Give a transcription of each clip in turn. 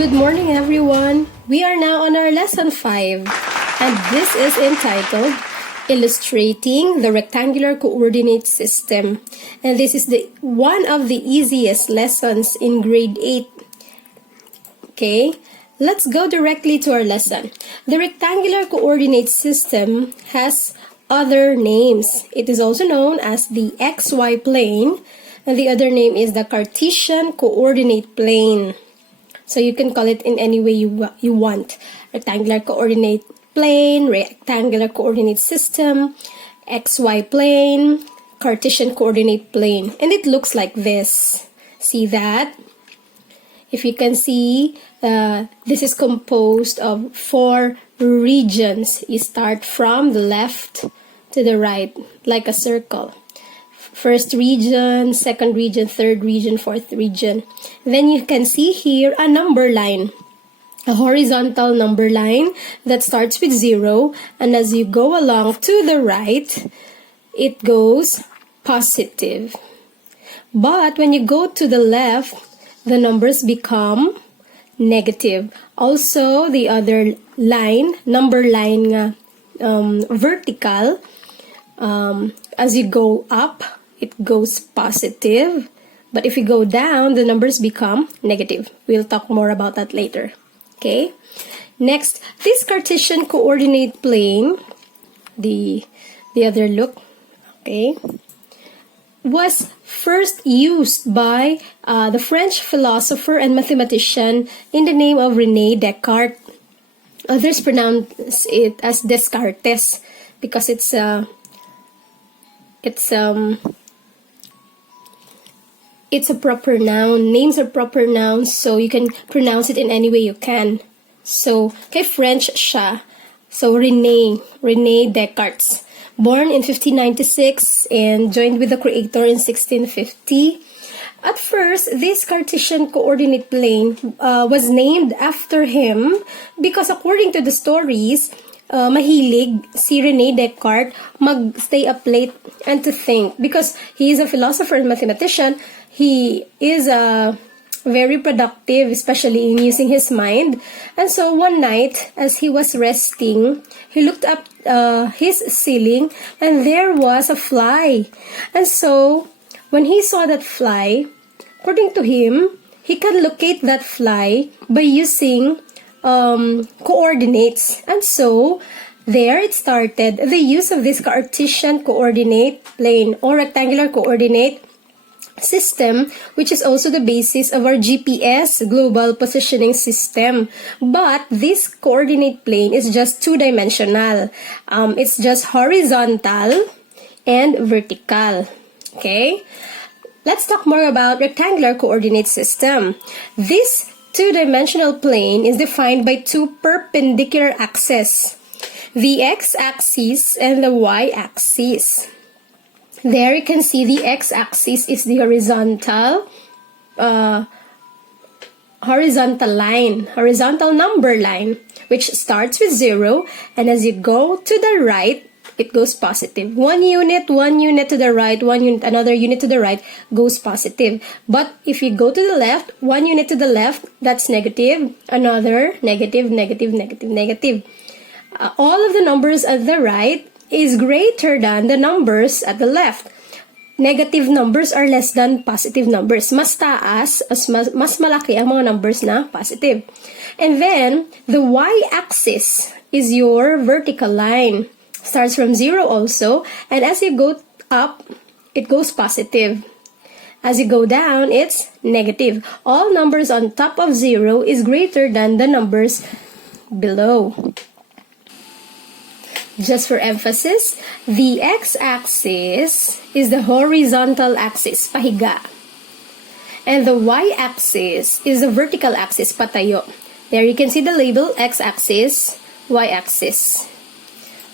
Good morning, everyone. We are now on our lesson 5, and this is entitled Illustrating the Rectangular Coordinate System. And this is one of the easiest lessons in grade 8. Okay, let's go directly to our lesson. The rectangular coordinate system has other names. It is also known as the XY plane, and the other name is the Cartesian coordinate plane. So you can call it in any way you want. Rectangular coordinate plane, rectangular coordinate system, XY plane, Cartesian coordinate plane. And it looks like this. See that? If you can see, this is composed of 4 regions. You start from the left to the right, like a circle. First region, second region, third region, fourth region. Then you can see here a number line, a horizontal number line that starts with 0, and as you go along to the right, it goes positive. But when you go to the left, the numbers become negative. Also, the other line, number line vertical, as you go up, it goes positive. But if you go down, the numbers become negative. We'll talk more about that later. Okay? Next, this Cartesian coordinate plane, the other look, okay, was first used by the French philosopher and mathematician in the name of René Descartes. Others pronounce it as Descartes because it's a proper noun. Names are proper nouns, so you can pronounce it in any way you can. So, kay French siya. So, René Descartes. Born in 1596 and joined with the creator in 1650. At first, this Cartesian coordinate plane was named after him because according to the stories, mahilig si René Descartes mag-stay up late and to think. Because he is a philosopher and mathematician, he is very productive, especially in using his mind. And so one night, as he was resting, he looked up his ceiling and there was a fly. And so when he saw that fly, according to him, he can locate that fly by using coordinates. And so there it started, the use of this Cartesian coordinate plane or rectangular coordinate system, which is also the basis of our GPS, global positioning system. But this coordinate plane is just two-dimensional. It's just horizontal and vertical. Okay? Let's talk more about rectangular coordinate system. This two-dimensional plane is defined by 2 perpendicular axes, the x-axis and the y-axis. There you can see the x-axis is the horizontal number line, which starts with 0, and as you go to the right, it goes positive. 1 unit to the right, 1 unit, another unit to the right goes positive. But if you go to the left, 1 unit to the left, that's negative, another negative, negative, negative, negative. All of the numbers at the right is greater than the numbers at the left. Negative numbers are less than positive numbers. Mas taas, mas malaki ang mga numbers na positive. And then, the y-axis is your vertical line. Starts from 0 also, and as you go up, it goes positive. As you go down, it's negative. All numbers on top of 0 is greater than the numbers below. Just for emphasis, the x-axis is the horizontal axis, pahiga. And the y-axis is the vertical axis, patayo. There you can see the label x-axis, y-axis.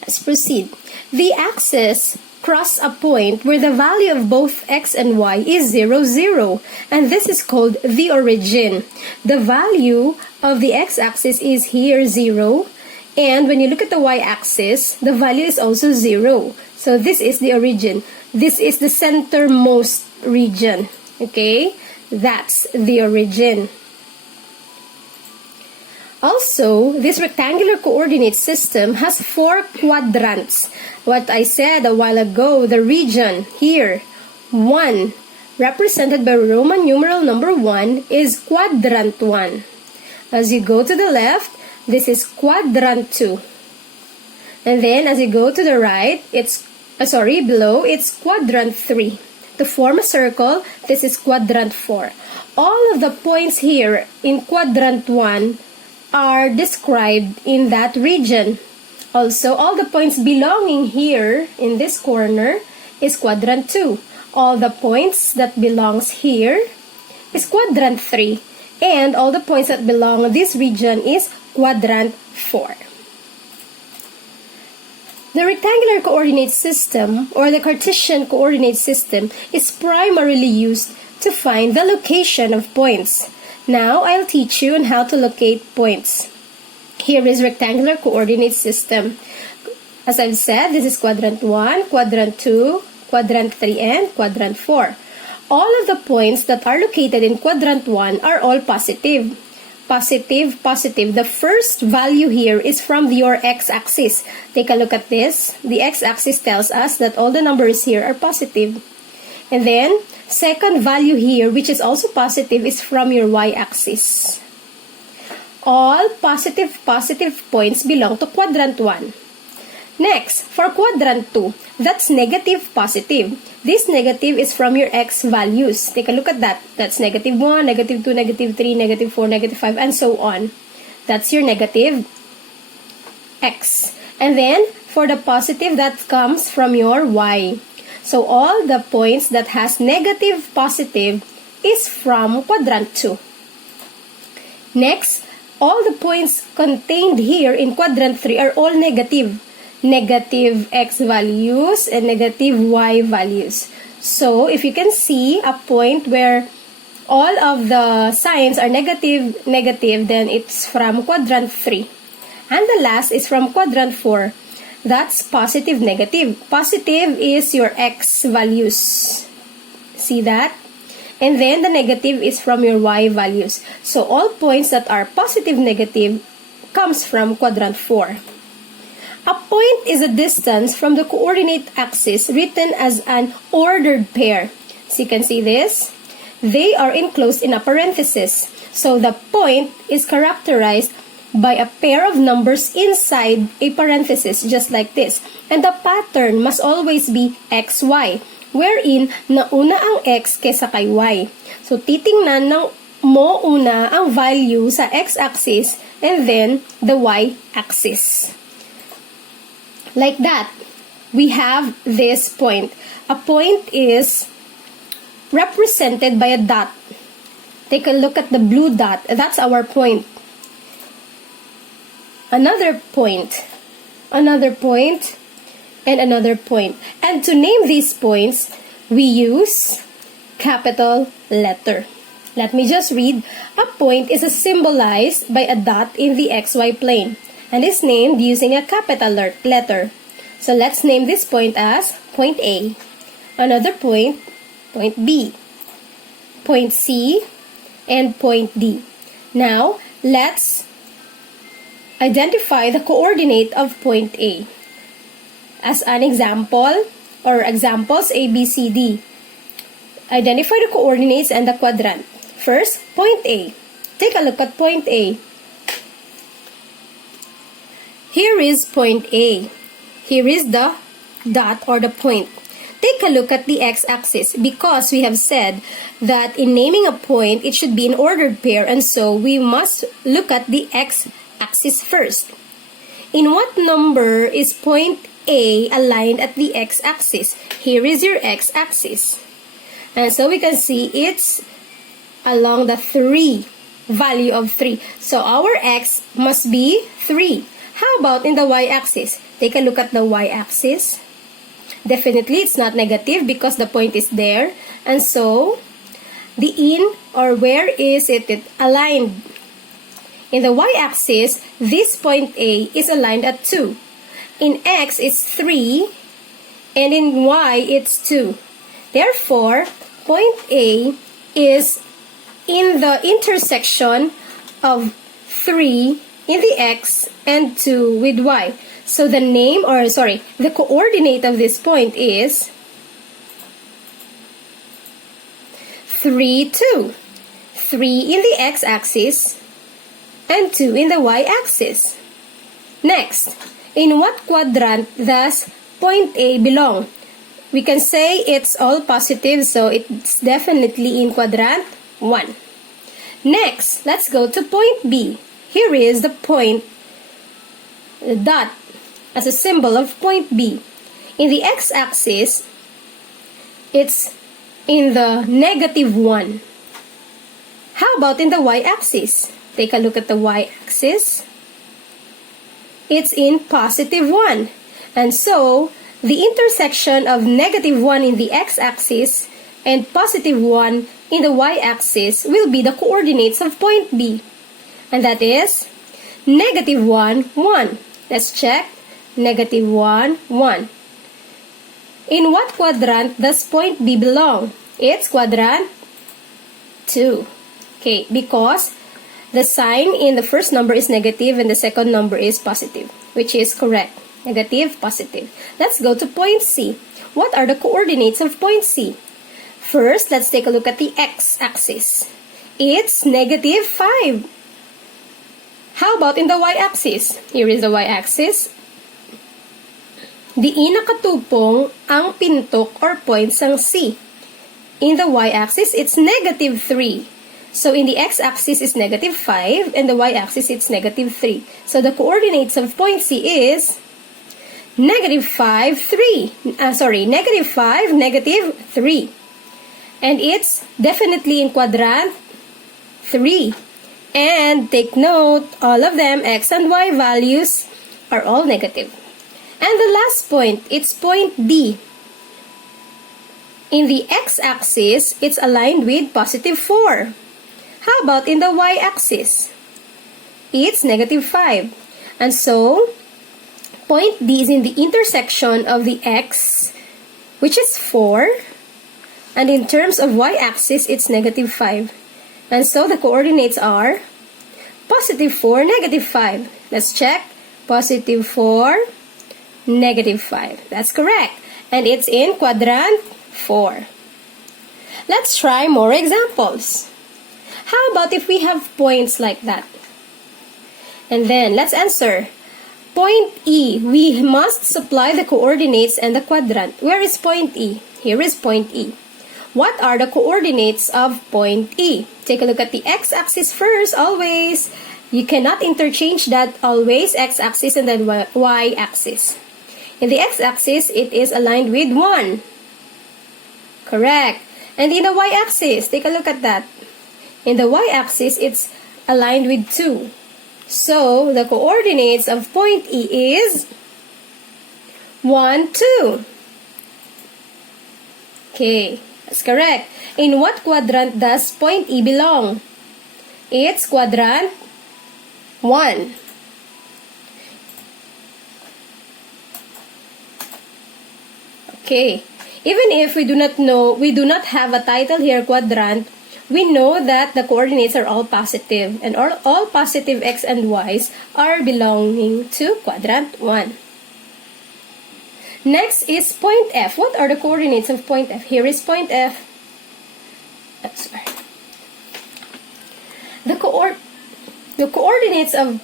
Let's proceed. The axis cross a point where the value of both x and y is 0, 0. And this is called the origin. The value of the x-axis is here 0. And when you look at the y-axis, the value is also 0. So this is the origin. This is the centermost region. Okay? That's the origin. Also, this rectangular coordinate system has 4 quadrants. What I said a while ago, the region here, 1, represented by Roman numeral number 1, is quadrant 1. As you go to the left, this is quadrant 2. And then as you go to the right, below, it's quadrant 3. To form a circle, this is quadrant 4. All of the points here in quadrant 1 are described in that region. Also, all the points belonging here in this corner is quadrant 2. All the points that belongs here is quadrant 3. And all the points that belong in this region is quadrant 4. The rectangular coordinate system, or the Cartesian coordinate system, is primarily used to find the location of points. Now, I'll teach you on how to locate points. Here is rectangular coordinate system. As I've said, this is quadrant 1, quadrant 2, quadrant 3, and quadrant 4. All of the points that are located in quadrant 1 are all positive. Positive, positive. The first value here is from your x-axis. Take a look at this. The x-axis tells us that all the numbers here are positive. And then, second value here, which is also positive, is from your y-axis. All positive points belong to quadrant 1. Next, for quadrant 2, that's negative, positive. This negative is from your x values. Take a look at that. That's negative 1, negative 2, negative 3, negative 4, negative 5, and so on. That's your negative x. And then, for the positive, that comes from your y. So, all the points that has negative, positive is from quadrant 2. Next, all the points contained here in quadrant 3 are all negative. Negative x values and negative y values. So, if you can see a point where all of the signs are negative, then it's from quadrant 3. And the last is from quadrant 4. That's positive, negative. Positive is your x values. See that? And then the negative is from your y values. So, all points that are positive, negative comes from quadrant 4. A point is a distance from the coordinate axis written as an ordered pair. So you can see this. They are enclosed in a parenthesis. So the point is characterized by a pair of numbers inside a parenthesis, just like this. And the pattern must always be xy, wherein nauna ang x kesa kay y. So titingnan mo una ang value sa x-axis and then the y-axis. Like that, we have this point. A point is represented by a dot. Take a look at the blue dot. That's our point. Another point, and another point. And to name these points, we use capital letter. Let me just read. A point is symbolized by a dot in the xy plane and is named using a capital letter. So let's name this point as point A. Another point, point B, point C, and point D. Now, let's identify the coordinate of point A. As an example, or examples A, B, C, D. Identify the coordinates and the quadrant. First, point A. Take a look at point A. Here is point A. Here is the dot or the point. Take a look at the x-axis because we have said that in naming a point, it should be an ordered pair, and so we must look at the x-axis first. In what number is point A aligned at the x-axis? Here is your x-axis. And so we can see it's along the 3, value of 3. So our x must be 3. How about in the y-axis? Take a look at the y-axis. Definitely, it's not negative because the point is there. And so, the in or where is it aligned? In the y-axis, this point A is aligned at 2. In x, it's 3. And in y, it's 2. Therefore, point A is in the intersection of 3 in the x and 2 with y. So the the coordinate of this point is 3, 2. 3 in the x-axis and 2 in the y-axis. Next, in what quadrant does point A belong? We can say it's all positive, so it's definitely in quadrant 1. Next, let's go to point B. Here is the point, the dot, as a symbol of point B. In the x-axis, it's in the -1. How about in the y-axis? Take a look at the y-axis. It's in +1. And so, the intersection of -1 in the x-axis and +1 in the y-axis will be the coordinates of point B. And that is -1, 1. Let's check. -1, 1. In what quadrant does point B belong? It's quadrant 2. Okay, because the sign in the first number is negative and the second number is positive, which is correct. Negative, positive. Let's go to point C. What are the coordinates of point C? First, let's take a look at the x-axis. It's -5. How about in the y-axis? Here is the y-axis. Diin nakatupong ang pintok or point sang C. In the y-axis, it's -3. So in the x-axis is -5 and the y-axis it's -3. So the coordinates of point C is -5, 3. -5, -3. And it's definitely in quadrant 3. And take note, all of them, x and y values, are all negative. And the last point, it's point D. In the x-axis, it's aligned with +4. How about in the y-axis? It's -5. And so, point D is in the intersection of the x, which is 4. And in terms of y-axis, it's -5. And so, the coordinates are +4, -5. Let's check. +4, -5. That's correct. And it's in quadrant 4. Let's try more examples. How about if we have points like that? And then, let's answer. Point E, we must supply the coordinates and the quadrant. Where is point E? Here is point E. What are the coordinates of point E? Take a look at the x-axis first, always. You cannot interchange that always, x-axis and then y-axis. In the x-axis, it is aligned with 1. Correct. And in the y-axis, take a look at that. In the y-axis, it's aligned with 2. So, the coordinates of point E is 1, 2. Okay, that's correct. In what quadrant does point E belong? It's quadrant 1. Okay, even if we do not have a title here, quadrant, we know that the coordinates are all positive, and all positive x and y's are belonging to quadrant 1. Next is point F. What are the coordinates of point F? Here is point F. The coordinates of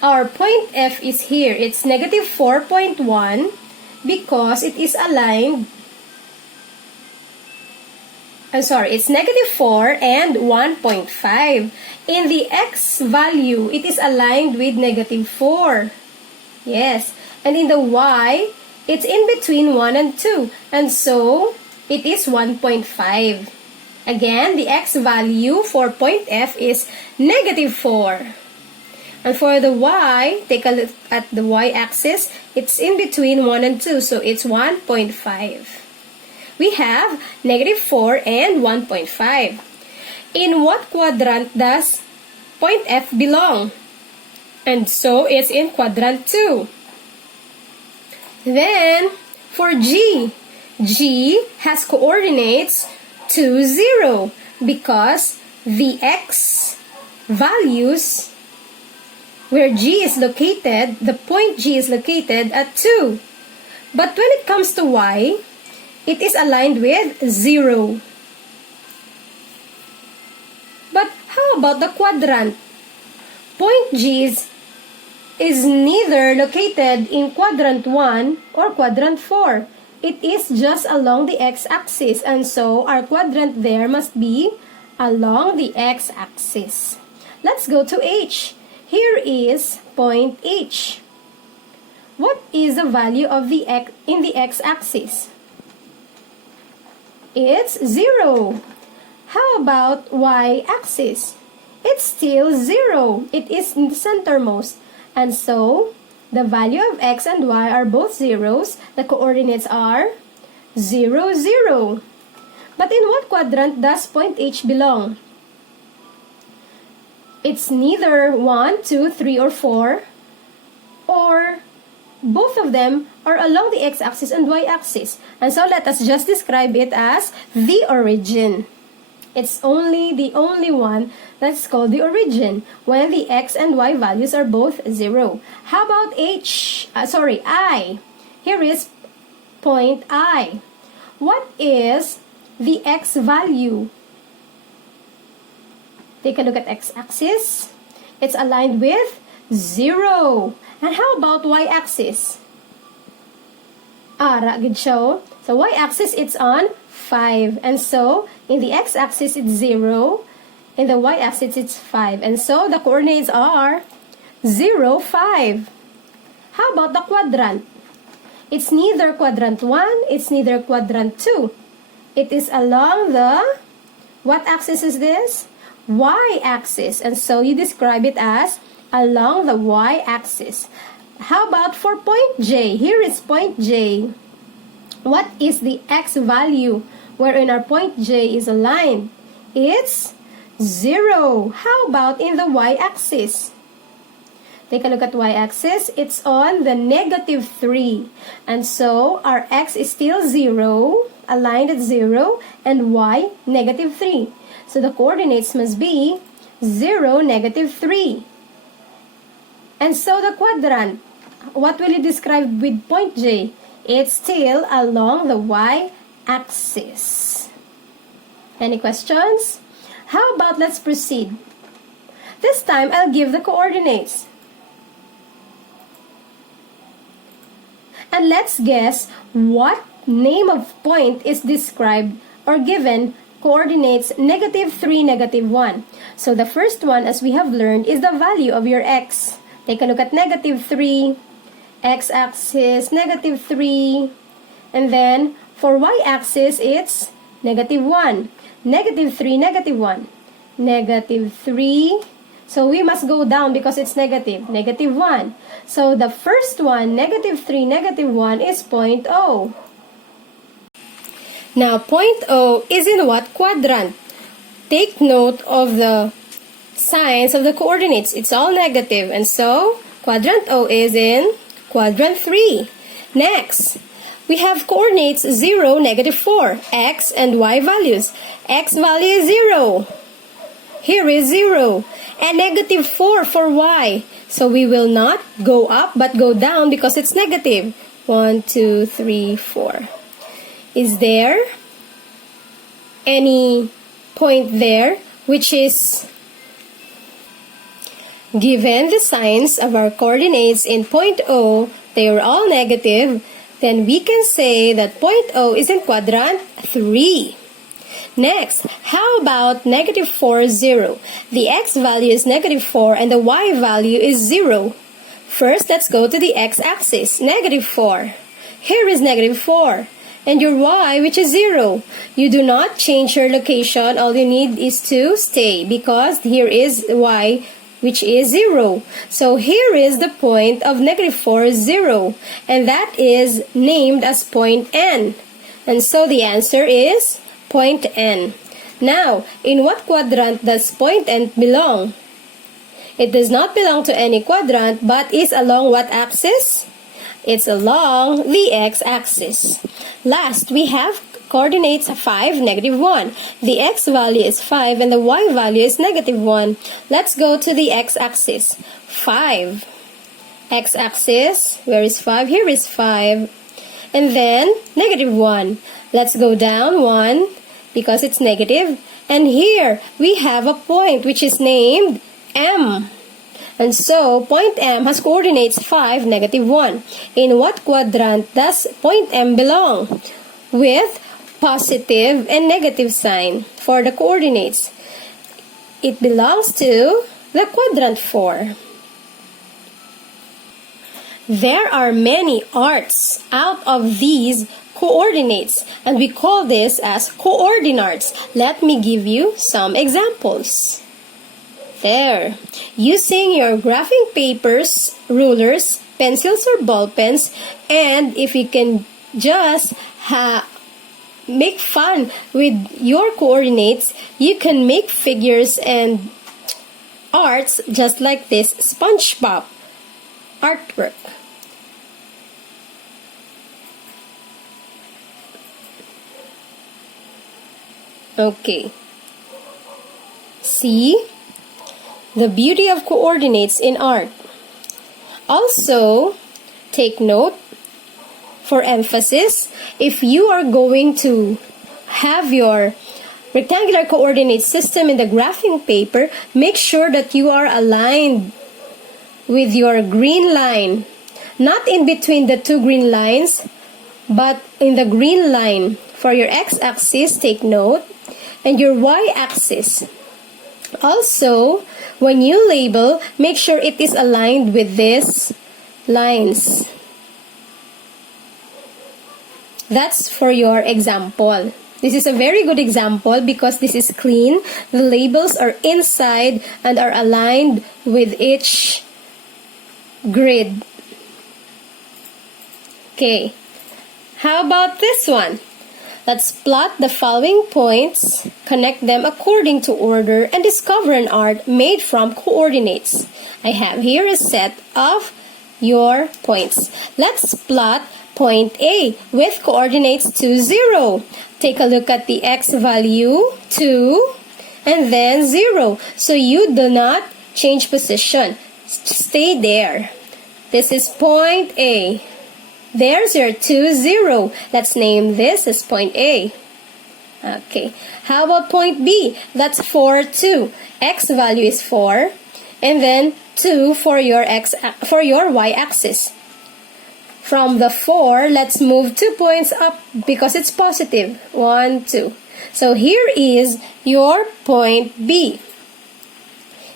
our point F is here. It's -4.1 because it is aligned. It's -4 and 1.5. In the x value, it is aligned with -4. Yes. And in the y, it's in between 1 and 2. And so, it is 1.5. Again, the x value for point F is -4. And for the y, take a look at the y-axis, it's in between 1 and 2. So, it's 1.5. We have -4 and 1.5. In what quadrant does point F belong? And so, it's in quadrant 2. Then, for G, G has coordinates 2, 0 because the x values where G is located, the point G is located at 2. But when it comes to Y, it is aligned with 0. But how about the quadrant? Point G is neither located in quadrant 1 or quadrant 4. It is just along the x-axis, and so our quadrant there must be along the x-axis. Let's go to H. Here is point H. What is the value of the x in the x-axis? It's 0. How about y-axis? It's still 0. It is in the centermost. And so, the value of x and y are both zeros. The coordinates are 0, 0. But in what quadrant does point H belong? It's neither 1, 2, 3, or 4, or both of them are along the x-axis and y-axis. And so let us just describe it as the origin. It's the only one that's called the origin when the x and y values are both 0. How about I? Here is point I. What is the x value? Take a look at x-axis. It's aligned with 0. And how about y-axis? Good show. So y-axis, it's on 5. And so, in the x-axis, it's 0. In the y-axis, it's 5. And so, the coordinates are 0, 5. How about the quadrant? It's neither quadrant 1, it's neither quadrant 2. It is along the, what axis is this? Y-axis. And so, you describe it as along the y-axis. How about for point J? Here is point J. What is the x value wherein our point J is aligned? It's 0. How about in the y-axis? Take a look at y-axis. It's on the negative 3. And so, our x is still 0, aligned at 0, and y, negative 3. So, the coordinates must be 0, negative 3. And so, the quadrant, what will you describe with point J? It's still along the y-axis. Any questions? How about let's proceed? This time, I'll give the coordinates. And let's guess what name of point is described or given coordinates negative 3, negative 1. So the first one, as we have learned, is the value of your x. Take a look at negative 3, x-axis, negative 3, and then for y-axis, it's negative 1. Negative 3, negative 1. Negative 3. So we must go down because it's negative. Negative 1. So the first one, negative 3, negative 1, is point O. Now, point O is in what quadrant? Take note of the signs of the coordinates. It's all negative. And so, quadrant O is in quadrant 3. Next, we have coordinates 0, negative 4, x and y values. X value is 0. Here is 0. And negative 4 for y. So we will not go up but go down because it's negative. 1, 2, 3, 4. Is there any point there which is given the signs of our coordinates in point O, they are all negative, then we can say that point O is in quadrant 3. Next, how about negative 4, 0? The x value is negative 4 and the y value is 0. First, let's go to the x-axis, negative 4. Here is negative 4. And your y, which is 0. You do not change your location. All you need is to stay because here is y, which is 0. So here is the point of negative 4, 0. And that is named as point N. And so the answer is point N. Now, in what quadrant does point N belong? It does not belong to any quadrant, but is along what axis? It's along the x-axis. Last, we have coordinates 5, negative 1. The x value is 5 and the y value is negative 1. Let's go to the x-axis. 5. X-axis, where is 5? Here is 5. And then negative 1. Let's go down 1 because it's negative. And here we have a point which is named M. And so point M has coordinates 5, negative 1. In what quadrant does point M belong? With positive and negative sign for the coordinates. It belongs to the quadrant 4. There are many arcs out of these coordinates, and we call this as coordinates. Let me give you some examples. There. Using your graphing papers, rulers, pencils or ball pens, and if you can just make fun with your coordinates, you can make figures and arts just like this SpongeBob artwork. Okay. See the beauty of coordinates in art. Also, take note for emphasis, if you are going to have your rectangular coordinate system in the graphing paper, make sure that you are aligned with your green line. Not in between the two green lines, but in the green line. For your x-axis, take note, and your y-axis. Also, when you label, make sure it is aligned with these lines. That's for your example. This is a very good example because this is clean. The labels are inside and are aligned with each grid. Okay. How about this one? Let's plot the following points, connect them according to order, and discover an art made from coordinates. I have here a set of your points. Let's plot point A with coordinates 2, 0. Take a look at the x value, 2, and then 0. So you do not change position. Stay there. This is point A. There's your 2, 0. Let's name this as point A. Okay. How about point B? That's 4, 2. X value is 4. And then 2 for your y-axis. From the 4, let's move 2 points up because it's positive. 1, 2. So here is your point B.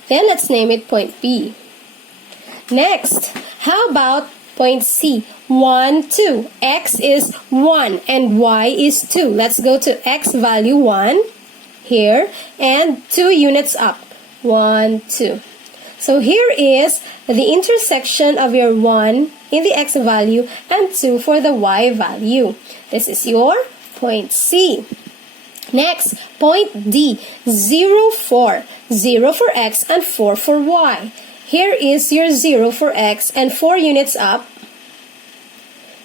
Then let's name it point B. Next, how about point C? 1, 2. X is 1 and Y is 2. Let's go to X value 1 here and 2 units up. 1, 2. So here is the intersection of your 1 in the X value and 2 for the Y value. This is your point C. Next, point D. 0, 4. 0 for X and 4 for Y. Here is your 0 for X and 4 units up.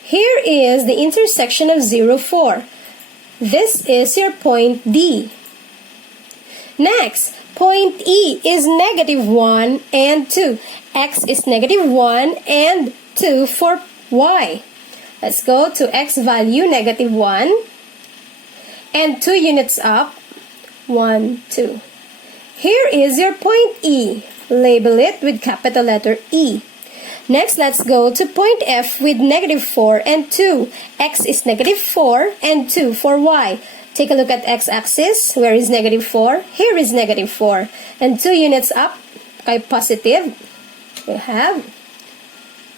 Here is the intersection of 0, 4. This is your point D. Next, point E is negative 1 and 2. X is negative 1 and 2 for Y. Let's go to X value, negative 1. And 2 units up. 1, 2. Here is your point E. Label it with capital letter E. Next, let's go to point F with negative 4 and 2. X is negative 4 and 2 for Y. Take a look at x-axis. Where is negative 4? Here is negative 4. And 2 units up, kay positive, we have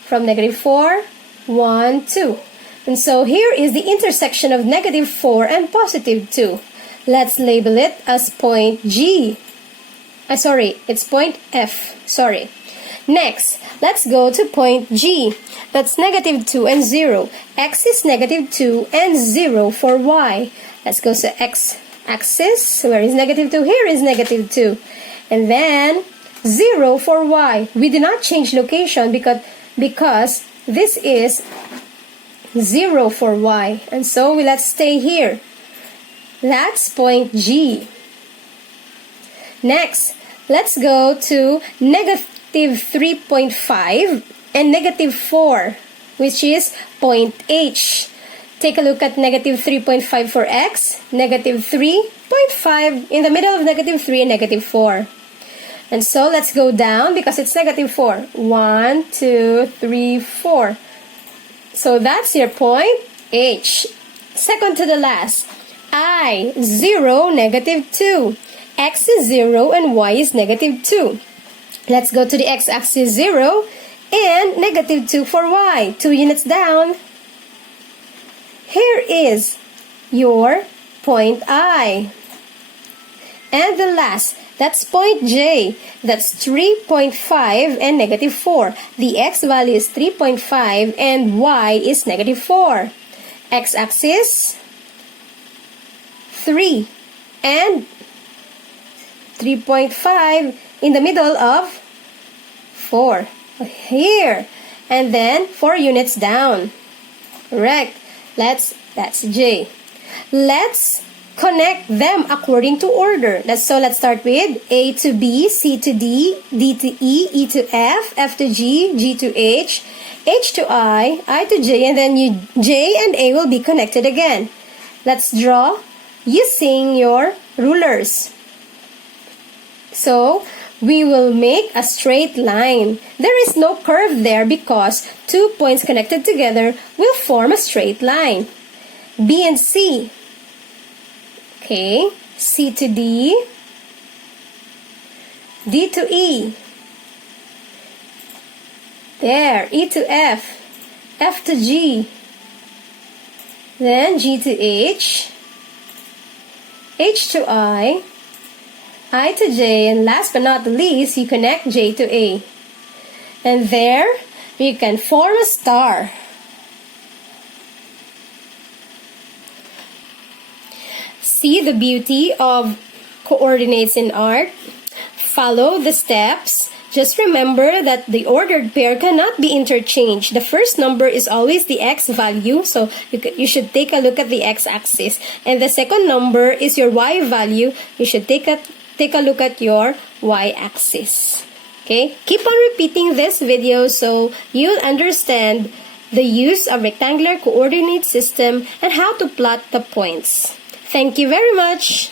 from negative 4, 1, 2. And so here is the intersection of negative 4 and positive 2. Let's label it as point G. It's point F. Next, let's go to point G. That's negative 2 and 0. X is negative 2 and 0 for Y. Let's go to X-axis. Where is negative 2? Here is negative 2. And then 0 for Y. We do not change location because this is 0 for Y. And so let's stay here. That's point G. Next, let's go to negative 3.5 and negative 4, which is point H. Take a look at negative 3.5 for x, negative 3.5 in the middle of negative 3 and negative 4. And so let's go down because it's negative 4. 1, 2, 3, 4. So that's your point H. Second to the last. I, 0, negative 2. X is 0 and y is negative 2. Let's go to the x-axis 0 and negative 2 for y. 2 units down. Here is your point I. And the last, that's point J. That's 3.5 and negative 4. The x value is 3.5 and y is negative 4. X-axis 3 and 3.5 in the middle of 4 here, and then 4 units down. Correct. That's J. Let's connect them according to order. Let's start with A to B, C to D, D to E, E to F, F to G, G to H, H to I to J, and then J and A will be connected again. Let's draw using your rulers. So, we will make a straight line. There is no curve there because 2 points connected together will form a straight line. B and C. Okay, C to D, D to E. There, E to F, F to G. Then G to H, H to I to J, and last but not the least, you connect J to A. And there, you can form a star. See the beauty of coordinates in art? Follow the steps. Just remember that the ordered pair cannot be interchanged. The first number is always the x value, so you should take a look at the x-axis. And the second number is your y value. You should take a look at your y-axis. Okay? Keep on repeating this video so you'll understand the use of rectangular coordinate system and how to plot the points. Thank you very much.